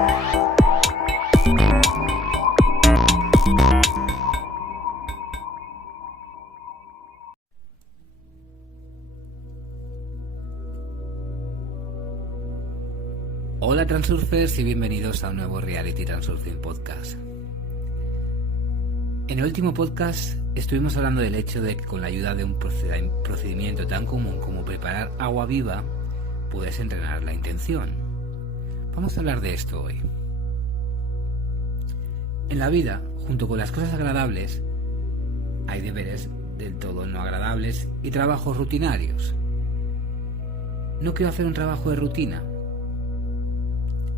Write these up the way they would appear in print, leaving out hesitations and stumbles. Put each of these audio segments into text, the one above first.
Hola Transurfers y bienvenidos a un nuevo Reality Transurfing Podcast. En el último podcast estuvimos hablando del hecho de que con la ayuda de un procedimiento tan común como preparar agua viva puedes entrenar la intención. Vamos a hablar de esto hoy. En la vida, junto con las cosas agradables, hay deberes del todo no agradables y trabajos rutinarios. No quiero hacer un trabajo de rutina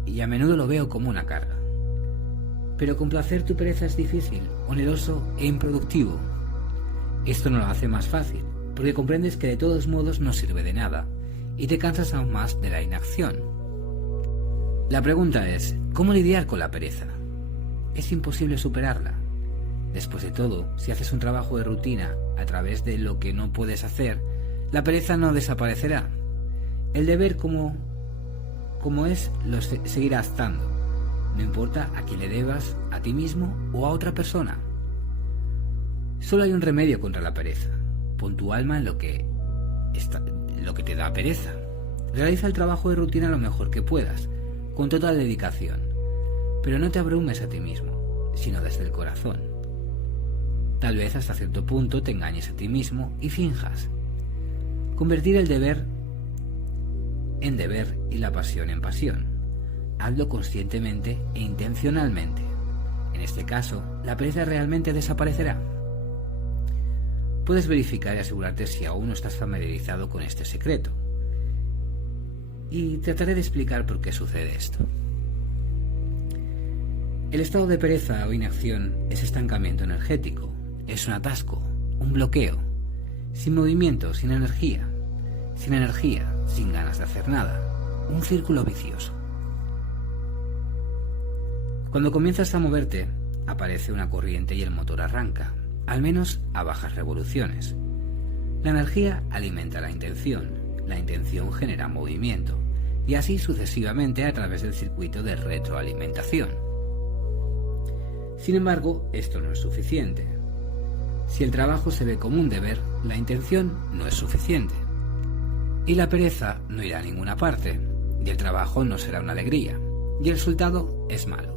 y a menudo lo veo como una carga. Pero complacer tu pereza es difícil, oneroso e improductivo. Esto no lo hace más fácil, porque comprendes que de todos modos no sirve de nada y te cansas aún más de la inacción. La pregunta es, ¿cómo lidiar con la pereza? Es imposible superarla. Después de todo, si haces un trabajo de rutina a través de lo que no puedes hacer, la pereza no desaparecerá. El deber como es, lo seguirá estando. No importa a quién le debas, a ti mismo o a otra persona. Solo hay un remedio contra la pereza. Pon tu alma en lo que te da pereza. Realiza el trabajo de rutina lo mejor que puedas, con total dedicación. Pero no te abrumes a ti mismo, sino desde el corazón. Tal vez hasta cierto punto te engañes a ti mismo y finjas. Convertir el deber en deber y la pasión en pasión. Hazlo conscientemente e intencionalmente. En este caso, la pereza realmente desaparecerá. Puedes verificar y asegurarte si aún no estás familiarizado con este secreto. Y trataré de explicar por qué sucede esto. El estado de pereza o inacción es estancamiento energético. Es un atasco, un bloqueo. Sin movimiento, sin energía. Sin energía, sin ganas de hacer nada. Un círculo vicioso. Cuando comienzas a moverte, aparece una corriente y el motor arranca, al menos a bajas revoluciones. La energía alimenta la intención genera movimiento, y así sucesivamente a través del circuito de retroalimentación. Sin embargo, esto no es suficiente. Si el trabajo se ve como un deber, la intención no es suficiente. Y la pereza no irá a ninguna parte, y el trabajo no será una alegría, y el resultado es malo.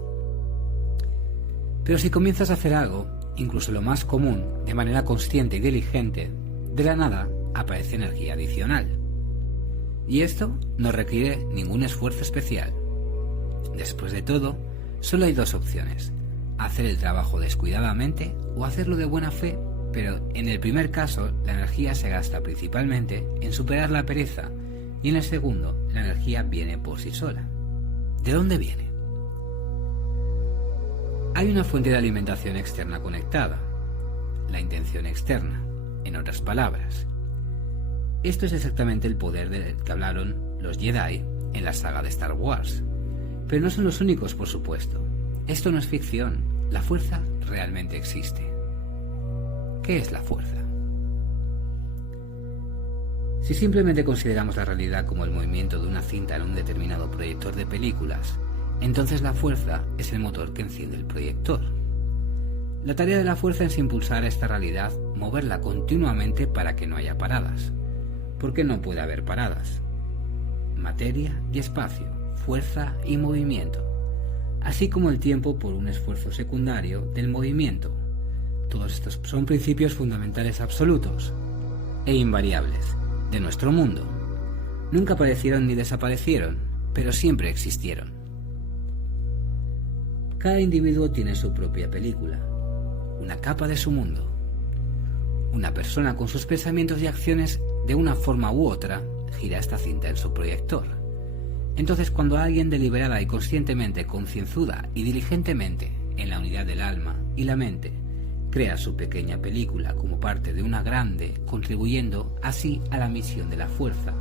Pero si comienzas a hacer algo, incluso lo más común, de manera consciente y diligente, de la nada aparece energía adicional. Y esto no requiere ningún esfuerzo especial. Después de todo, solo hay dos opciones: hacer el trabajo descuidadamente o hacerlo de buena fe, pero en el primer caso la energía se gasta principalmente en superar la pereza y en el segundo la energía viene por sí sola. ¿De dónde viene? Hay una fuente de alimentación externa conectada, la intención externa, en otras palabras. Esto es exactamente el poder del que hablaron los Jedi en la saga de Star Wars. Pero no son los únicos, por supuesto. Esto no es ficción, la fuerza realmente existe. ¿Qué es la fuerza? Si simplemente consideramos la realidad como el movimiento de una cinta en un determinado proyector de películas, entonces la fuerza es el motor que enciende el proyector. La tarea de la fuerza es impulsar esta realidad, moverla continuamente para que no haya paradas. Porque no puede haber paradas. Materia y espacio, fuerza y movimiento. Así como el tiempo por un esfuerzo secundario del movimiento. Todos estos son principios fundamentales absolutos e invariables de nuestro mundo. Nunca aparecieron ni desaparecieron, pero siempre existieron. Cada individuo tiene su propia película, una capa de su mundo. Una persona con sus pensamientos y acciones de una forma u otra gira esta cinta en su proyector. Entonces, cuando alguien deliberada y conscientemente, concienzuda y diligentemente en la unidad del alma y la mente crea su pequeña película como parte de una grande, contribuyendo así a la misión de la fuerza,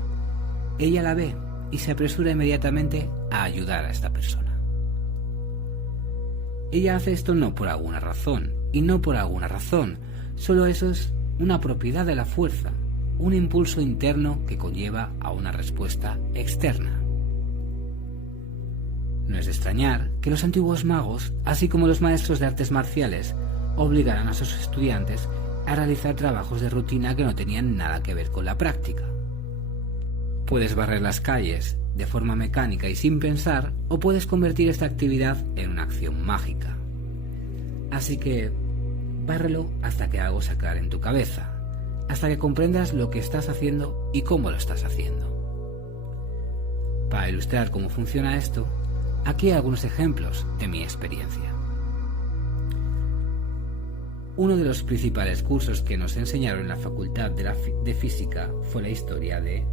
ella la ve y se apresura inmediatamente a ayudar a esta persona. Ella hace esto no por alguna razón, y no por alguna razón, solo eso es una propiedad de la fuerza, un impulso interno que conlleva a una respuesta externa. No es de extrañar que los antiguos magos, así como los maestros de artes marciales, obligaran a sus estudiantes a realizar trabajos de rutina que no tenían nada que ver con la práctica. Puedes barrer las calles de forma mecánica y sin pensar, o puedes convertir esta actividad en una acción mágica. Así que, bárrelo hasta que algo se aclare en tu cabeza, hasta que comprendas lo que estás haciendo y cómo lo estás haciendo. Para ilustrar cómo funciona esto, aquí hay algunos ejemplos de mi experiencia. Uno de los principales cursos que nos enseñaron en la Facultad de Física fue la historia de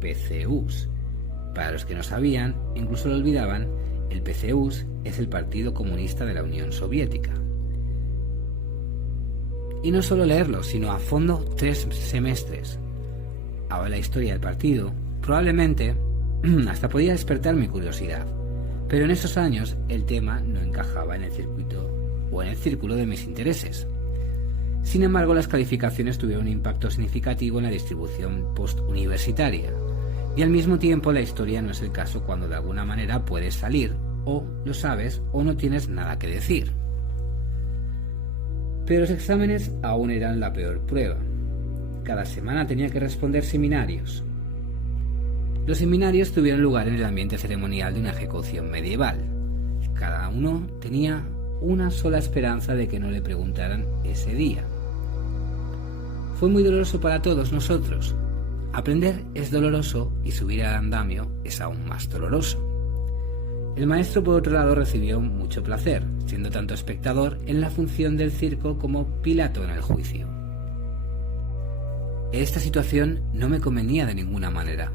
PCUs. Para los que no sabían, incluso lo olvidaban, el PCUs es el Partido Comunista de la Unión Soviética. Y no solo leerlo, sino a fondo 3 semestres. Ahora la historia del partido probablemente hasta podía despertar mi curiosidad, pero en esos años el tema no encajaba en el circuito o en el círculo de mis intereses. Sin embargo, las calificaciones tuvieron un impacto significativo en la distribución postuniversitaria, y al mismo tiempo la historia no es el caso cuando de alguna manera puedes salir, o lo sabes, o no tienes nada que decir. Pero los exámenes aún eran la peor prueba. Cada semana tenía que responder seminarios. Los seminarios tuvieron lugar en el ambiente ceremonial de una ejecución medieval. Cada uno tenía una sola esperanza de que no le preguntaran ese día. Fue muy doloroso para todos nosotros. Aprender es doloroso y subir al andamio es aún más doloroso. El maestro, por otro lado, recibió mucho placer, siendo tanto espectador en la función del circo como Pilato en el juicio. Esta situación no me convenía de ninguna manera.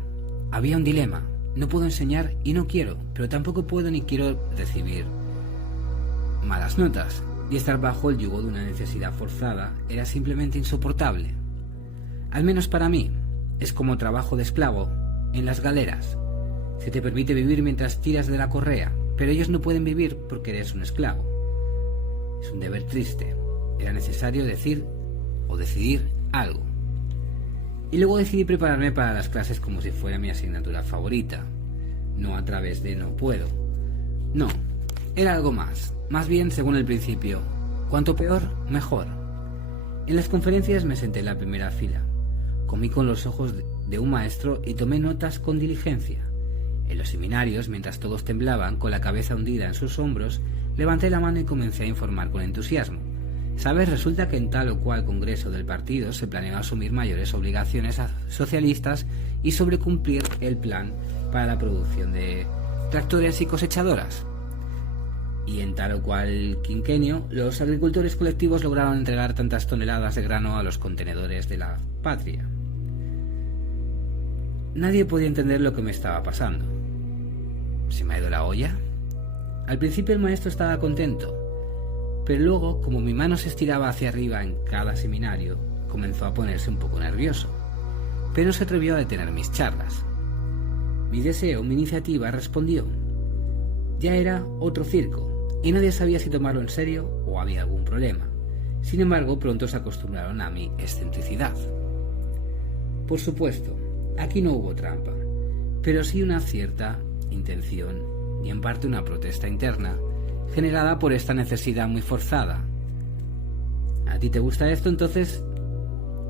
Había un dilema: no puedo enseñar y no quiero, pero tampoco puedo ni quiero recibir malas notas, y estar bajo el yugo de una necesidad forzada era simplemente insoportable. Al menos para mí, es como trabajo de esclavo en las galeras. Se te permite vivir mientras tiras de la correa, pero ellos no pueden vivir porque eres un esclavo. Es un deber triste. Era necesario decir o decidir algo. Y luego decidí prepararme para las clases como si fuera mi asignatura favorita, no a través de no puedo. No, era algo más bien según el principio: cuanto peor, mejor. En las conferencias me senté en la primera fila. Comí con los ojos de un maestro y tomé notas con diligencia. En los seminarios, mientras todos temblaban, con la cabeza hundida en sus hombros, levanté la mano y comencé a informar con entusiasmo. ¿Sabes? Resulta que en tal o cual congreso del partido se planeaba asumir mayores obligaciones socialistas y sobrecumplir el plan para la producción de tractores y cosechadoras. Y en tal o cual quinquenio, los agricultores colectivos lograron entregar tantas toneladas de grano a los contenedores de la patria. Nadie podía entender lo que me estaba pasando. ¿Se me ha ido la olla? Al principio el maestro estaba contento, pero luego, como mi mano se estiraba hacia arriba en cada seminario, comenzó a ponerse un poco nervioso, pero no se atrevió a detener mis charlas. Mi deseo, mi iniciativa respondió. Ya era otro circo, y nadie sabía si tomarlo en serio o había algún problema. Sin embargo, pronto se acostumbraron a mi excentricidad. Por supuesto, aquí no hubo trampa, pero sí una cierta intención y en parte una protesta interna generada por esta necesidad muy forzada. ¿A ti te gusta esto? Entonces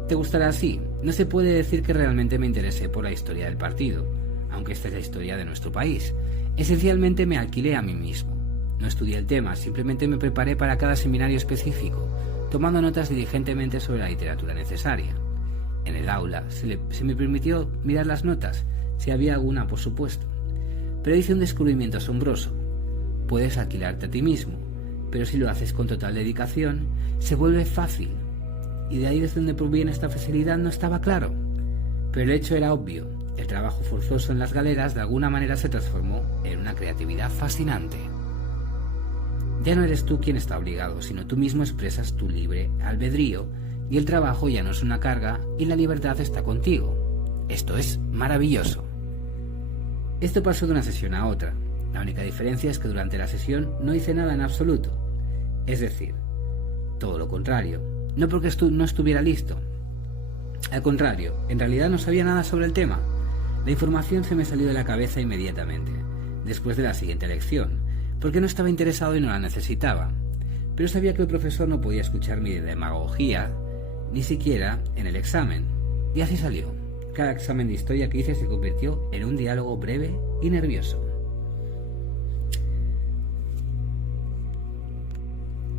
te gustará así. No se puede decir que realmente me interesé por la historia del partido, aunque esta es la historia de nuestro país. Esencialmente me alquilé a mí mismo. No estudié el tema, simplemente me preparé para cada seminario específico, tomando notas diligentemente sobre la literatura necesaria. En el aula se me permitió mirar las notas, si había alguna, por supuesto. Pero hice un descubrimiento asombroso. Puedes alquilarte a ti mismo, pero si lo haces con total dedicación, se vuelve fácil. Y de ahí desde donde proviene esta facilidad no estaba claro. Pero el hecho era obvio. El trabajo forzoso en las galeras de alguna manera se transformó en una creatividad fascinante. Ya no eres tú quien está obligado, sino tú mismo expresas tu libre albedrío, y el trabajo ya no es una carga y la libertad está contigo. Esto es maravilloso. Esto pasó de una sesión a otra. La única diferencia es que durante la sesión no hice nada en absoluto. Es decir, todo lo contrario. No porque no estuviera listo. Al contrario, en realidad no sabía nada sobre el tema. La información se me salió de la cabeza inmediatamente. después de la siguiente lección, porque no estaba interesado y no la necesitaba. Pero sabía que el profesor no podía escuchar mi demagogía, ni siquiera en el examen. Y así salió. Cada examen de historia que hice se convirtió en un diálogo breve y nervioso.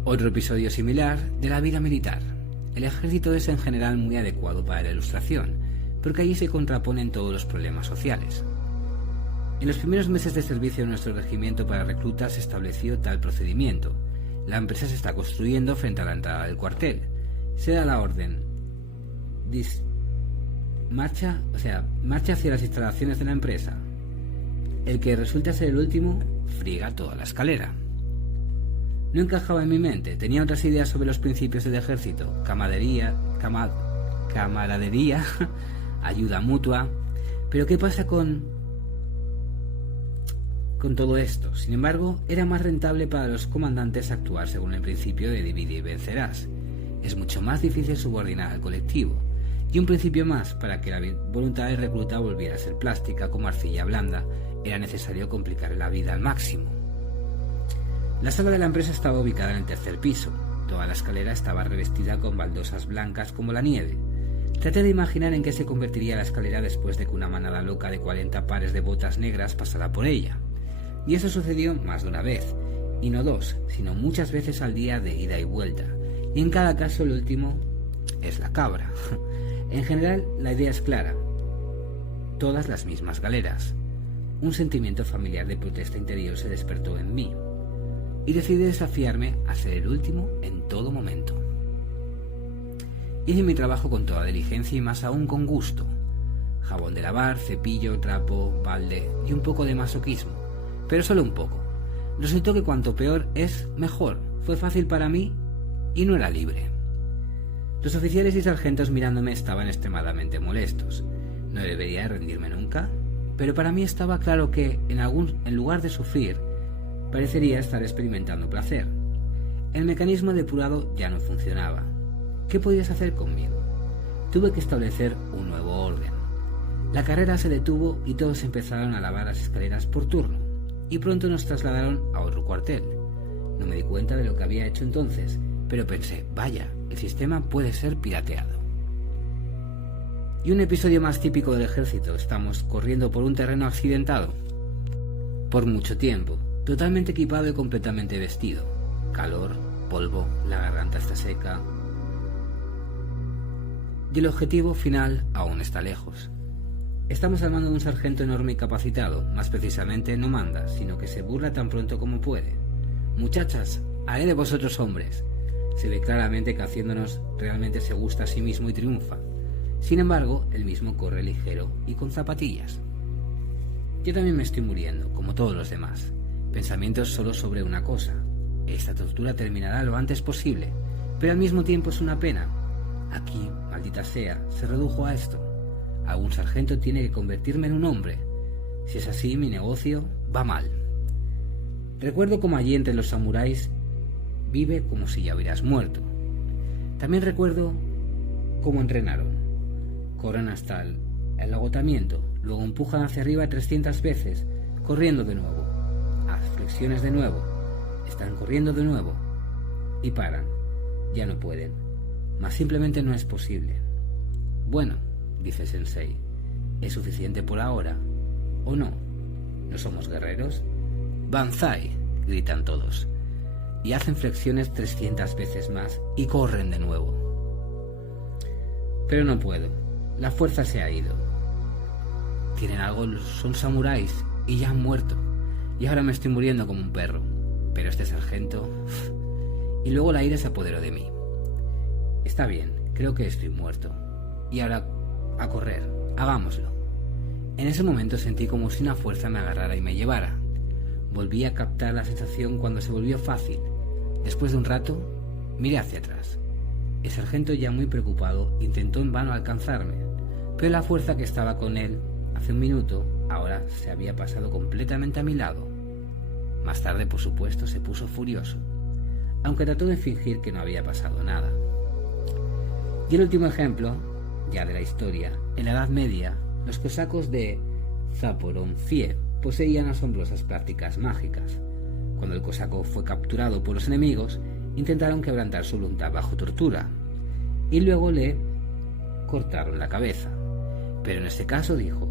Otro episodio similar de la vida militar. El ejército es en general muy adecuado para la ilustración, porque allí se contraponen todos los problemas sociales. En los primeros meses de servicio de nuestro regimiento para reclutas se estableció tal procedimiento. La empresa se está construyendo frente a la entrada del cuartel. Se da la orden. Marcha hacia las instalaciones de la empresa. El que resulta ser el último friega toda la escalera. No encajaba en mi mente, tenía otras ideas sobre los principios del ejército, camaradería, ayuda mutua. Pero ¿qué pasa con todo esto? Sin embargo, era más rentable para los comandantes actuar según el principio de divide y vencerás. Es mucho más difícil subordinar al colectivo. Y un principio más, para que la voluntad del recluta volviera a ser plástica como arcilla blanda, era necesario complicar la vida al máximo. La sala de la empresa estaba ubicada en el tercer piso. Toda la escalera estaba revestida con baldosas blancas como la nieve. Traté de imaginar en qué se convertiría la escalera después de que una manada loca de 40 pares de botas negras pasara por ella. Y eso sucedió más de una vez, y no dos, sino muchas veces al día de ida y vuelta. Y en cada caso el último es la cabra. En general la idea es clara. Todas las mismas galeras. Un sentimiento familiar de protesta interior se despertó en mí. Y decidí desafiarme a ser el último en todo momento. Hice mi trabajo con toda diligencia y más aún con gusto. Jabón de lavar, cepillo, trapo, balde y un poco de masoquismo. Pero solo un poco. Resultó que cuanto peor es, mejor. Fue fácil para mí y no era libre. Los oficiales y sargentos mirándome estaban extremadamente molestos. No debería rendirme nunca, pero para mí estaba claro que, en lugar de sufrir, parecería estar experimentando placer. El mecanismo depurado ya no funcionaba. ¿Qué podías hacer conmigo? Tuve que establecer un nuevo orden. La carrera se detuvo y todos empezaron a lavar las escaleras por turno, y pronto nos trasladaron a otro cuartel. No me di cuenta de lo que había hecho entonces, pero pensé, vaya, el sistema puede ser pirateado. Y un episodio más típico del ejército, estamos corriendo por un terreno accidentado. Por mucho tiempo. Totalmente equipado y completamente vestido. Calor, polvo, la garganta está seca. Y el objetivo final aún está lejos. Estamos al mando de un sargento enorme y capacitado. Más precisamente no manda, sino que se burla tan pronto como puede. Muchachas, haré de vosotros hombres. Se ve claramente que haciéndonos realmente se gusta a sí mismo y triunfa. Sin embargo, él mismo corre ligero y con zapatillas. Yo también me estoy muriendo, como todos los demás. Pensamientos solo sobre una cosa. Esta tortura terminará lo antes posible, pero al mismo tiempo es una pena. Aquí, maldita sea, se redujo a esto. Algún sargento tiene que convertirme en un hombre. Si es así, mi negocio va mal. Recuerdo como allí entre los samuráis vive como si ya hubieras muerto. También recuerdo cómo entrenaron. Corren hasta el agotamiento, luego empujan hacia arriba 300 veces, corriendo de nuevo. Flexiones de nuevo, están corriendo de nuevo y paran, ya no pueden, mas simplemente no es posible. Bueno, dice Sensei, ¿es suficiente por ahora? ¿O no? ¿No somos guerreros? ¡Banzai!, gritan todos, y hacen flexiones 300 veces más y corren de nuevo. Pero no puedo, la fuerza se ha ido. Tienen algo, son samuráis y ya han muerto. Y ahora me estoy muriendo como un perro. Pero este sargento... Y luego la ira se apoderó de mí. Está bien, creo que estoy muerto. Y ahora, a correr, hagámoslo. En ese momento sentí como si una fuerza me agarrara y me llevara. Volví a captar la sensación cuando se volvió fácil. Después de un rato, miré hacia atrás. El sargento, ya muy preocupado, intentó en vano alcanzarme. Pero la fuerza que estaba con él hace un minuto, ahora se había pasado completamente a mi lado. Más tarde, por supuesto, se puso furioso, aunque trató de fingir que no había pasado nada. Y el último ejemplo, ya de la historia, en la Edad Media, los cosacos de Zaporozhye poseían asombrosas prácticas mágicas. Cuando el cosaco fue capturado por los enemigos, intentaron quebrantar su voluntad bajo tortura y luego le cortaron la cabeza. Pero en este caso dijo: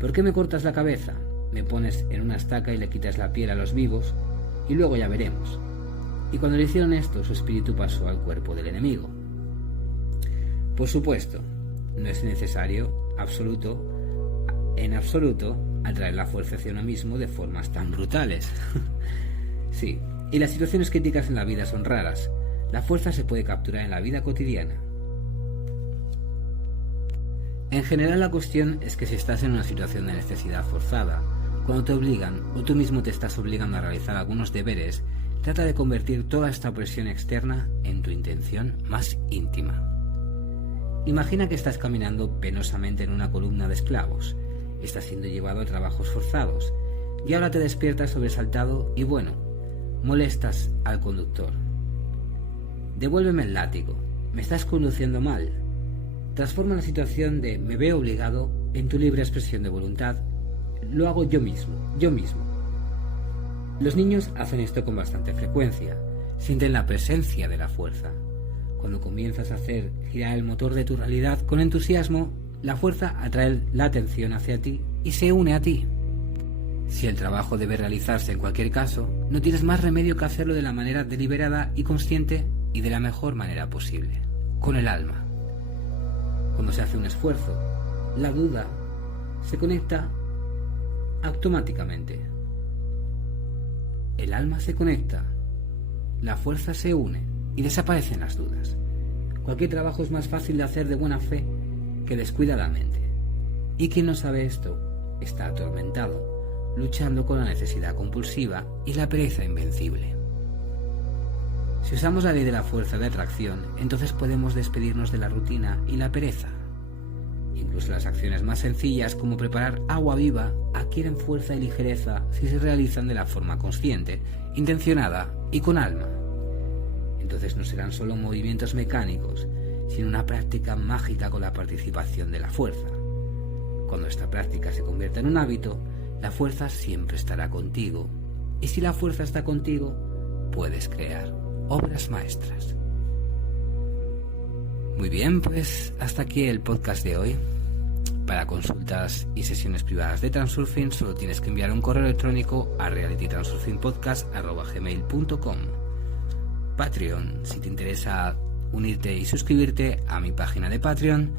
¿por qué me cortas la cabeza? Me pones en una estaca y le quitas la piel a los vivos y luego ya veremos. Y cuando le hicieron esto, su espíritu pasó al cuerpo del enemigo. Por supuesto, no es necesario en absoluto atraer la fuerza hacia uno mismo de formas tan brutales. Sí, y las situaciones críticas en la vida son raras. La fuerza se puede capturar en la vida cotidiana. En general, la cuestión es que si estás en una situación de necesidad forzada, cuando te obligan o tú mismo te estás obligando a realizar algunos deberes, trata de convertir toda esta presión externa en tu intención más íntima. Imagina que estás caminando penosamente en una columna de esclavos, estás siendo llevado a trabajos forzados y ahora te despiertas sobresaltado y molestas al conductor. Devuélveme el látigo, me estás conduciendo mal. Transforma la situación de me veo obligado en tu libre expresión de voluntad. Lo hago yo mismo. Los niños hacen esto con bastante frecuencia. Sienten la presencia de la fuerza. Cuando comienzas a hacer girar el motor de tu realidad con entusiasmo, la fuerza atrae la atención hacia ti y se une a ti. Si el trabajo debe realizarse en cualquier caso, no tienes más remedio que hacerlo de la manera deliberada y consciente y de la mejor manera posible, con el alma. Cuando se hace un esfuerzo, la duda se conecta automáticamente. El alma se conecta, la fuerza se une y desaparecen las dudas. Cualquier trabajo es más fácil de hacer de buena fe que descuidadamente. Y quien no sabe esto está atormentado, luchando con la necesidad compulsiva y la pereza invencible. Si usamos la ley de la fuerza de atracción, entonces podemos despedirnos de la rutina y la pereza. Incluso las acciones más sencillas, como preparar agua viva, adquieren fuerza y ligereza si se realizan de la forma consciente, intencionada y con alma. Entonces no serán solo movimientos mecánicos, sino una práctica mágica con la participación de la fuerza. Cuando esta práctica se convierta en un hábito, la fuerza siempre estará contigo. Y si la fuerza está contigo, puedes crear obras maestras. Muy bien, pues hasta aquí el podcast de hoy. Para consultas y sesiones privadas de Transurfing solo tienes que enviar un correo electrónico a realitytransurfingpodcast@gmail.com. Patreon, si te interesa unirte y suscribirte a mi página de Patreon,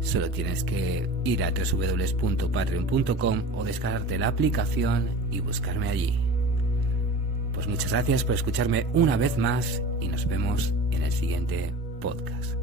solo tienes que ir a www.patreon.com o descargarte la aplicación y buscarme allí. Pues muchas gracias por escucharme una vez más y nos vemos en el siguiente podcast.